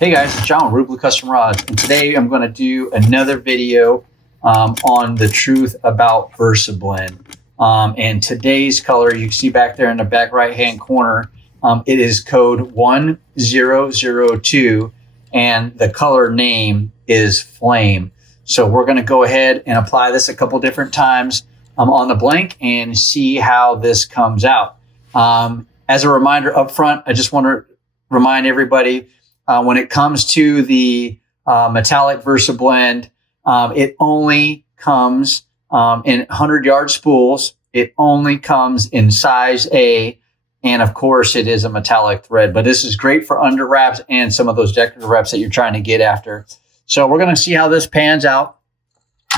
Hey guys, it's John with ReelBlue Custom Rods, and today I'm going to do another video on the truth about Versablend. And today's color, you can see back there in the back right hand corner, it is code 1002, and the color name is Flame. So we're going to go ahead and apply this a couple different times on the blank and see how this comes out. As a reminder up front, I just want to remind everybody, when it comes to the metallic Versablend, it only comes in 100-yard spools. It only comes in size A, and of course, it is a metallic thread. But this is great for under wraps and some of those decorative wraps that you're trying to get after. So we're going to see how this pans out.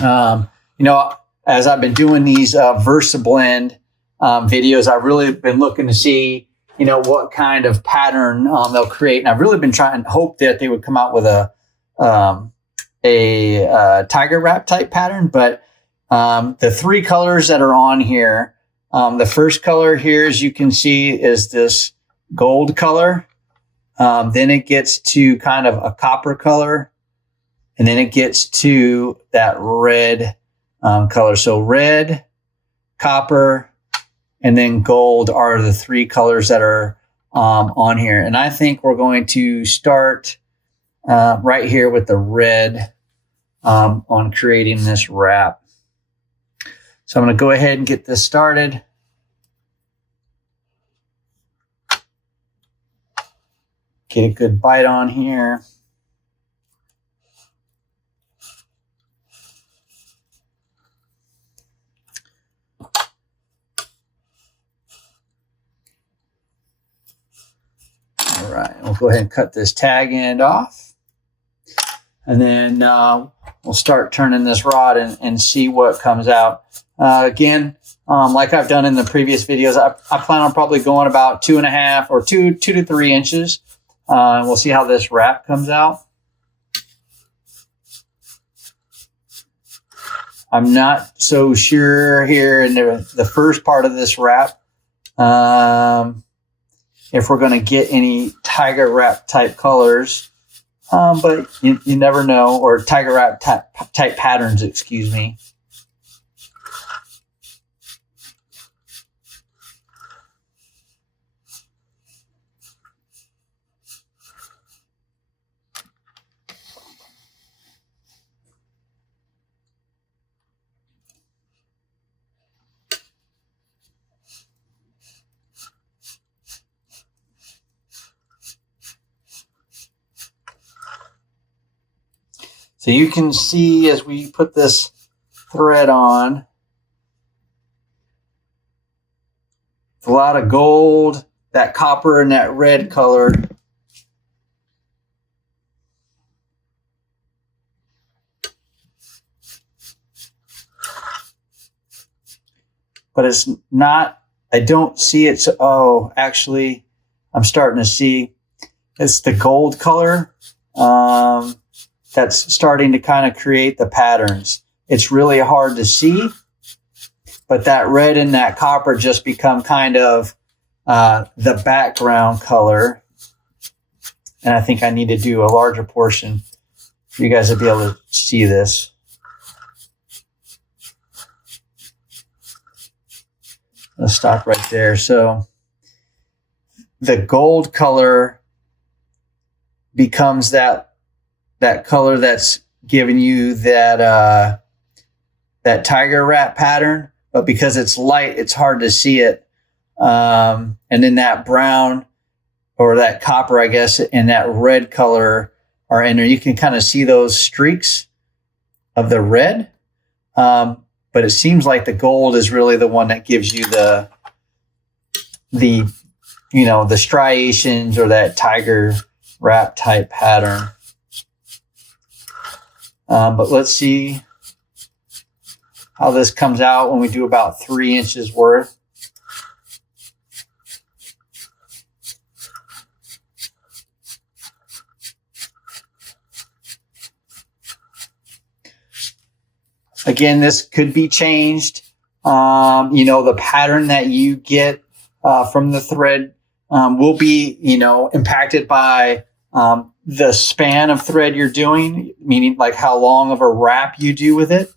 As I've been doing these Versablend videos, I've really been looking to see what kind of pattern they'll create. And I've really been trying to hope that they would come out with a tiger wrap type pattern. But the three colors that are on here, the first color here, as you can see, is this gold color. Then it gets to kind of a copper color. And then it gets to that red color. So red, copper, and then gold are the three colors that are on here. And I think we're going to start right here with the red on creating this wrap. So I'm going to go ahead and get this started. Get a good bite on here. All right, we'll go ahead and cut this tag end off. And then we'll start turning this rod and see what comes out. Again, like I've done in the previous videos, I plan on probably going about 2.5 or 2 to 3 inches. And we'll see how this wrap comes out. I'm not so sure here in the first part of this wrap if we're going to get any tiger wrap type colors, but you never know, or tiger wrap type patterns, excuse me. So you can see as we put this thread on, a lot of gold, that copper and that red color. But it's not, I don't see it. So, oh, actually, I'm starting to see it's the gold color. That's starting to kind of create the patterns. It's really hard to see, but that red and that copper just become kind of the background color. And I think I need to do a larger portion for you guys to be able to see this. Let's stop right there. So the gold color becomes that color that's giving you that that tiger wrap pattern, but because it's light, it's hard to see it. And then that brown or that copper, I guess, and that red color are in there. You can kind of see those streaks of the red, but it seems like the gold is really the one that gives you the striations or that tiger wrap type pattern. But let's see how this comes out when we do about 3 inches worth. Again, this could be changed. The pattern that you get from the thread will be, impacted by the span of thread you're doing, meaning like how long of a wrap you do with it,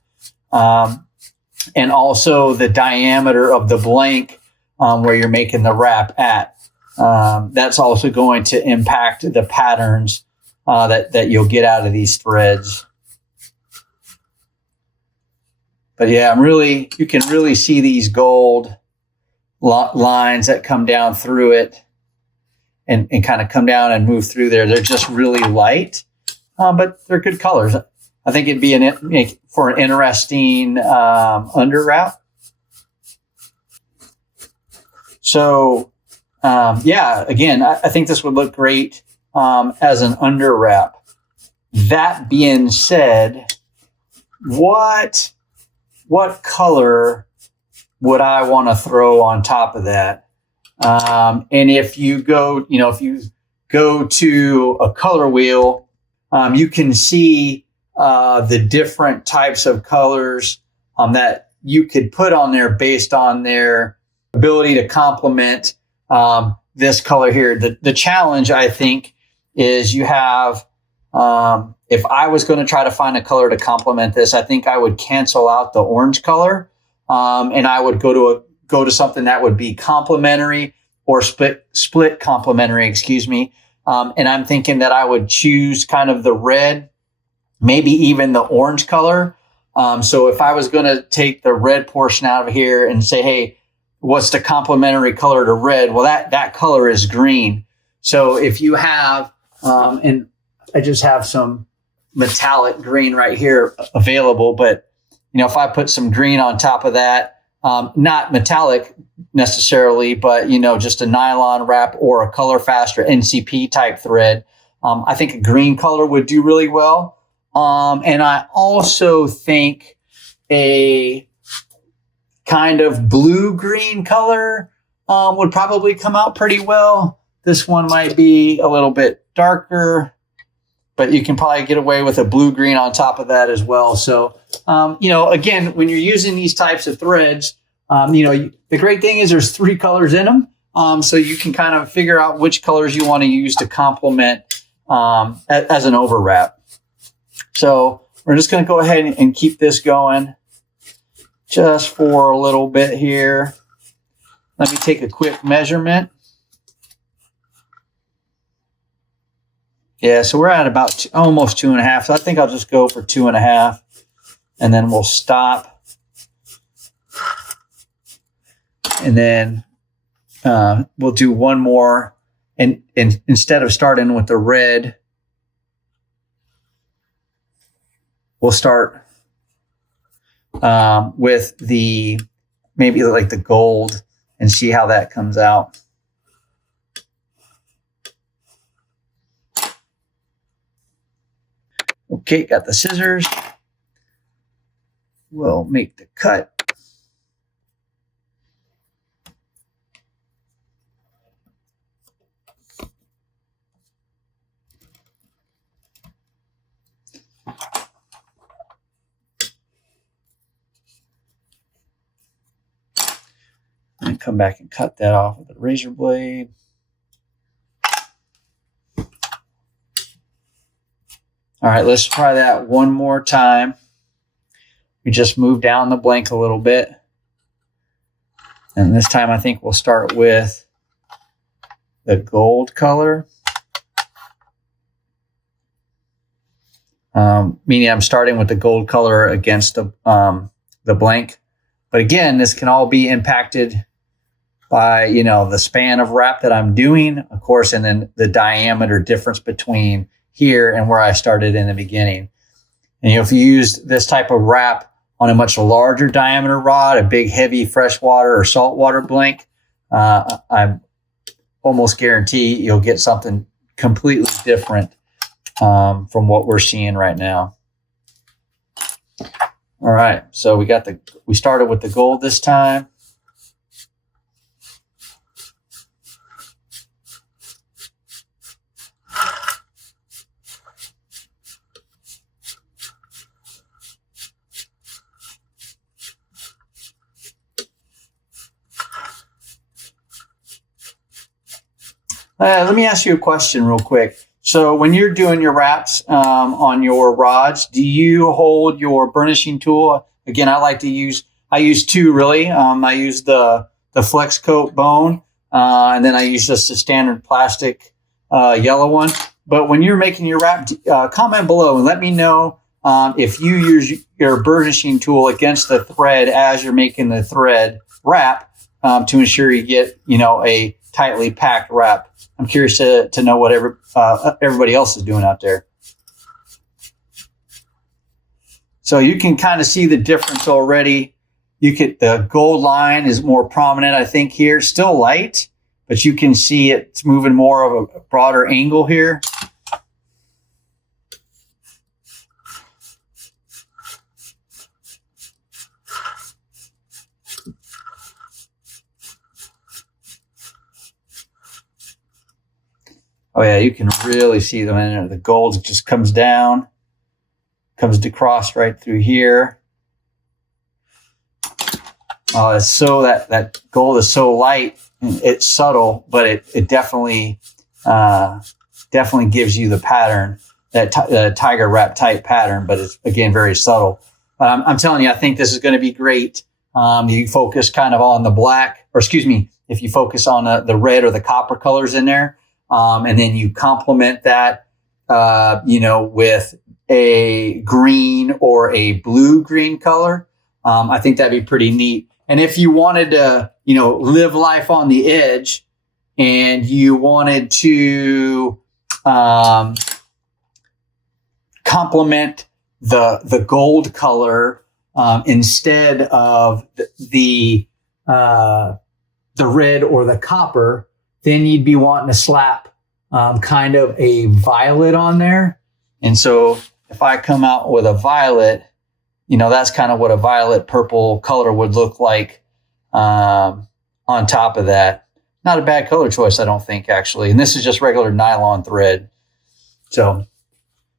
and also the diameter of the blank where you're making the wrap at. That's also going to impact the patterns that you'll get out of these threads. But yeah, you can really see these gold lines that come down through it and kind of come down and move through there. They're just really light, but they're good colors. I think it'd be for an interesting under wrap. So yeah, again, I think this would look great as an under wrap. That being said, what color would I want to throw on top of that? And if you go to a color wheel, you can see the different types of colors that you could put on there based on their ability to complement this color here. The challenge, I think, is you have, if I was going to try to find a color to complement this, I think I would cancel out the orange color, and I would go to something that would be complementary or split complementary, excuse me. And I'm thinking that I would choose kind of the red, maybe even the orange color. So if I was going to take the red portion out of here and say, hey, what's the complementary color to red? Well, that color is green. So if you have, and I just have some metallic green right here available, but if I put some green on top of that, not metallic necessarily, but just a nylon wrap or a color fast or NCP type thread, I think a green color would do really well. And I also think a kind of blue-green color would probably come out pretty well. This one might be a little bit darker, but you can probably get away with a blue-green on top of that as well. So, again, when you're using these types of threads, the great thing is there's 3 colors in them. So you can kind of figure out which colors you want to use to complement as an overwrap. So we're just going to go ahead and keep this going just for a little bit here. Let me take a quick measurement. Yeah, so we're at about almost 2.5. So I think I'll just go for 2.5, and then we'll stop. And then we'll do one more. And instead of starting with the red, we'll start with maybe like the gold and see how that comes out. Okay, got the scissors. We'll make the cut. And come back and cut that off with a razor blade. All right, let's try that one more time. We just move down the blank a little bit. And this time I think we'll start with the gold color. Meaning I'm starting with the gold color against the blank. But again, this can all be impacted by, the span of wrap that I'm doing, of course, and then the diameter difference between here and where I started in the beginning. And if you used this type of wrap on a much larger diameter rod, a big, heavy freshwater or saltwater blank, I almost guarantee you'll get something completely different from what we're seeing right now. All right, so we started with the gold this time. Let me ask you a question real quick. So when you're doing your wraps on your rods, do you hold your burnishing tool? Again, I use two really. I use the Flex Coat bone, and then I use just a standard plastic yellow one. But when you're making your wrap, comment below and let me know if you use your burnishing tool against the thread as you're making the thread wrap to ensure you get, a tightly packed wrap. I'm curious to know what everybody else is doing out there. So you can kind of see the difference already. The gold line is more prominent, I think, here. Still light, but you can see it's moving more of a broader angle here. Oh yeah, you can really see them in there. The gold just comes down, comes across right through here. Oh, it's so that gold is so light. It's subtle, but it definitely gives you the pattern, that tiger wrap type pattern. But it's again very subtle. I'm telling you, I think this is going to be great. You focus kind of on the black, or excuse me, if you focus on the red or the copper colors in there. And then you complement that, with a green or a blue-green color. I think that'd be pretty neat. And if you wanted to, live life on the edge and you wanted to complement the gold color instead of the red or the copper, then you'd be wanting to slap kind of a violet on there. And so if I come out with a violet, that's kind of what a violet purple color would look like on top of that. Not a bad color choice, I don't think, actually. And this is just regular nylon thread. So,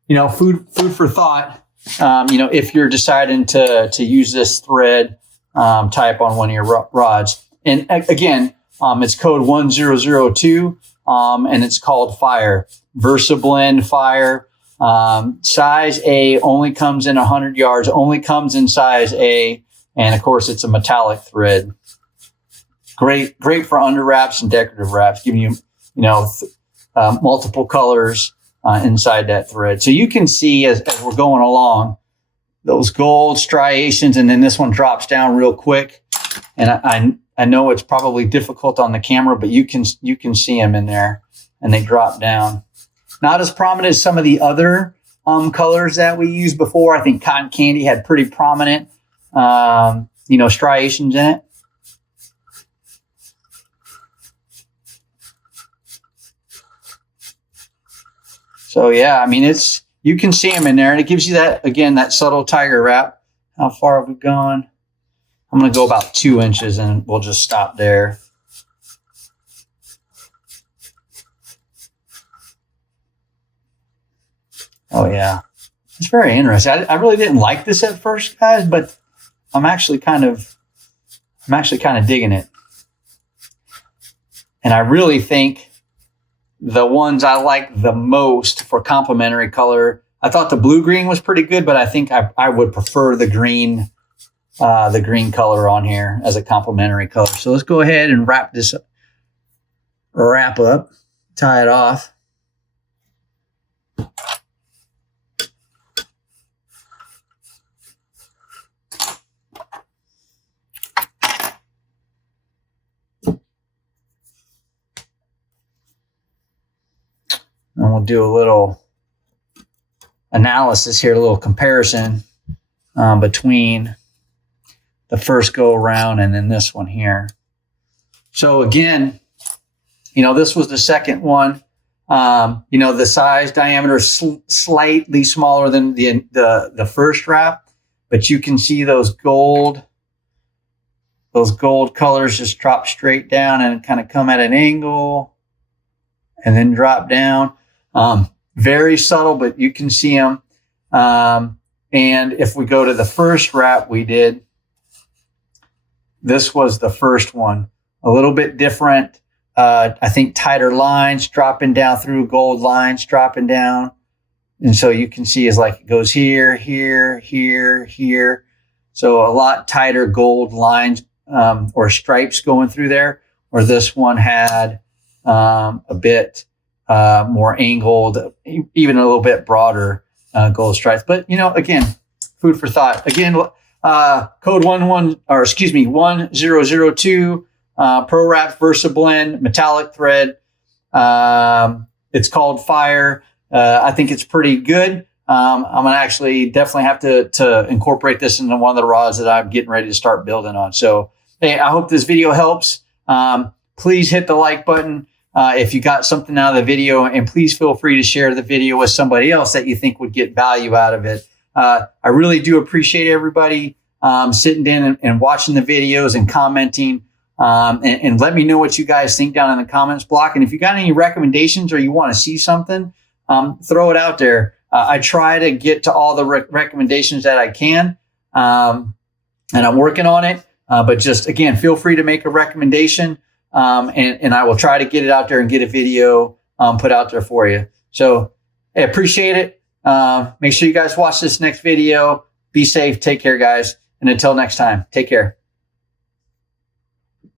food for thought. If you're deciding to use this thread type on one of your rods. And again, it's code 1002, and it's called Fire. Versablend Fire. Size A only comes in 100 yards, only comes in size A. And of course, it's a metallic thread. Great for under wraps and decorative wraps, giving you, multiple colors inside that thread. So you can see as we're going along, those gold striations, and then this one drops down real quick. And I know it's probably difficult on the camera, but you can see them in there, and they drop down. Not as prominent as some of the other colors that we used before. I think cotton candy had pretty prominent, striations in it. So yeah, I mean, you can see them in there, and it gives you that subtle tiger wrap. How far have we gone? I'm going to go about 2 inches, and we'll just stop there. Oh yeah, it's very interesting. I really didn't like this at first, guys, but I'm actually kind of digging it. And I really think the ones I like the most for complementary color, I thought the blue-green was pretty good, but I think I would prefer the green color on here as a complementary color. So let's go ahead and wrap up, tie it off. And we'll do a little analysis here, a little comparison between the first go around and then this one here. So again, this was the second one. The size diameter is slightly smaller than the first wrap, but you can see those gold colors just drop straight down and kind of come at an angle and then drop down. Very subtle, but you can see them. And if we go to the first wrap we did, this was the first one. A little bit different I think, tighter lines dropping down through, gold lines dropping down. And so you can see is like it goes here, here, here, here. So a lot tighter gold lines or stripes going through there. Or this one had a bit more angled, even a little bit broader gold stripes. But, you know, again, food for thought. Again, code 1002 Pro Wrap Versablend metallic thread. It's called Fire. I think it's pretty good. I'm gonna actually definitely have to incorporate this into one of the rods that I'm getting ready to start building on. So, hey, I hope this video helps. Please hit the like button if you got something out of the video, and please feel free to share the video with somebody else that you think would get value out of it. I really do appreciate everybody sitting in and watching the videos and commenting. And let me know what you guys think down in the comments block. And if you got any recommendations or you want to see something, throw it out there. I try to get to all the recommendations that I can, and I'm working on it. But just, again, feel free to make a recommendation, and I will try to get it out there and get a video put out there for you. So I appreciate it. Make sure you guys watch this next video. Be safe. Take care, guys. And until next time, take care.